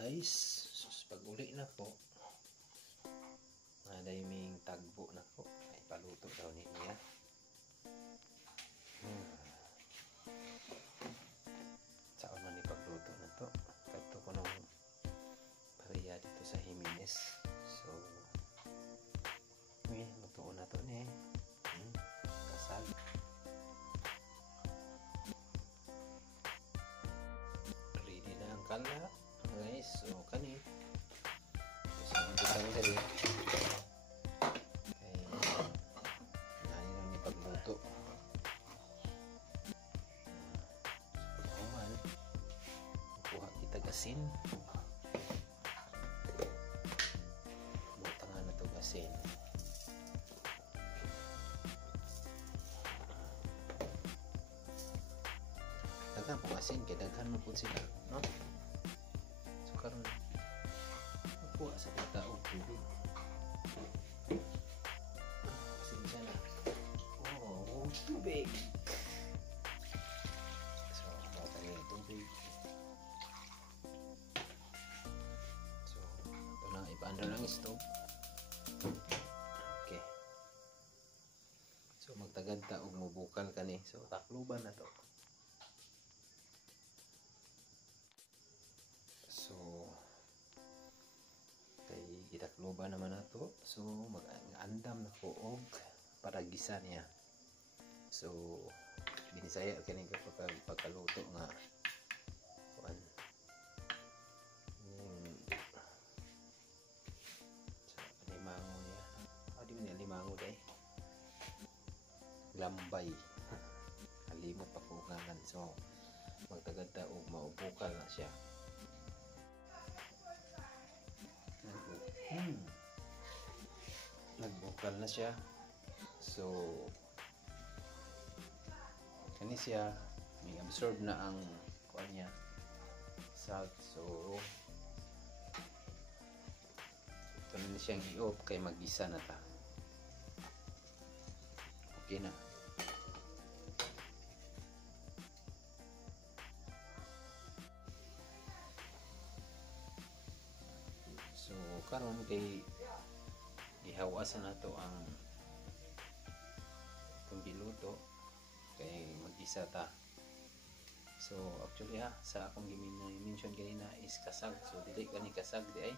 guys, sus pag uli na ko nadaming tagbo na ko ay paluto daw niya. Saan man ni pagluto na to kadto ko nung pariya dito sa Jimenez. So luto na to ni kasag. Ready na ang kala guys. So kani isang dali kay nani lang ni pagluto. Aman kuha kita gasin. Butangan na to gasin. Daghan po asin kay daghan mo po sila, no? So karon kuha sa taong tubig. Asin siya na. Oh, tubig. So bawatan niya tubig. So ito na, ipaandar lang stove. Okay. So magtagad ta og mubukal kani. So takluban na to. So kay itakloban naman nato. So mag-andam na ko og para gisa niya. So binisaya kani kapag pagkaluto nga kuan sa limango niya. Di man limango day. Lambay. Alimot pa ko ngalan. So magtagad ta og maubukal na siya. Nagbukal na siya. So kani siya may absorb na ang kuan niya salt. So ito na siyang i-off kay mag-isa na ta. Okay na. So karon kay ihawasan na to ang itong biluto kay mag-isa ta. So actually sa akong mention kanina is kasag. So dili kani kasag di ay.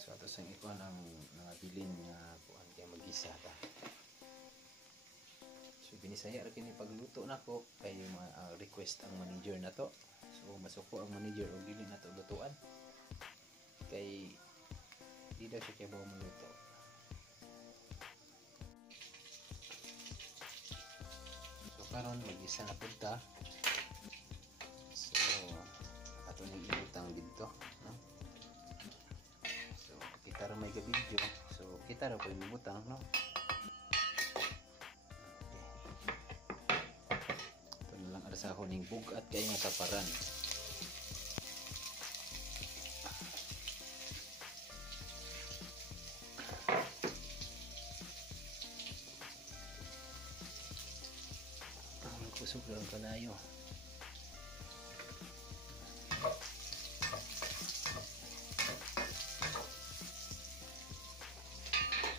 So ato sang ikuan ang bilin nga kuan kay mag-isa ta. So binisaya ra kini pagluto nako kay request ang manager na to. So masuko ang manager og dili na to lutuan. Kay di daw siya kay bawo maluto. So karon mag-isa na punta. So ato ning ilutang dito, no? So kita ra may video. So kita ra po imubutang, no? Sa huning bugat kay nga taparan. Ang kusog lang kanayo.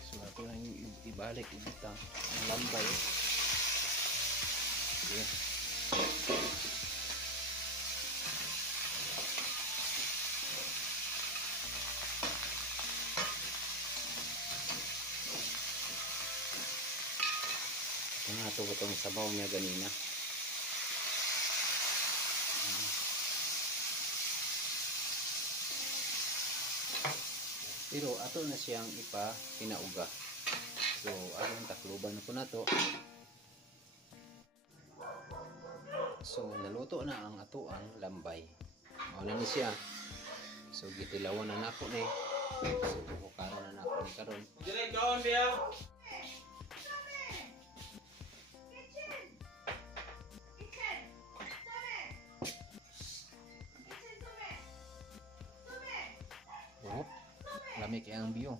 So ato lang ibalik ibutang ang lambay. Okay. Ito ba itong sabaw niya ganina. Pero ato na siyang pinauga. So aron takluban na po na to. So naluto na ang ato ang lambay. Mauna ni siya. So gitilawan na nako ni. So bukaron na nako ni karon. Direct doon biya. Oh, lamig ang biyo.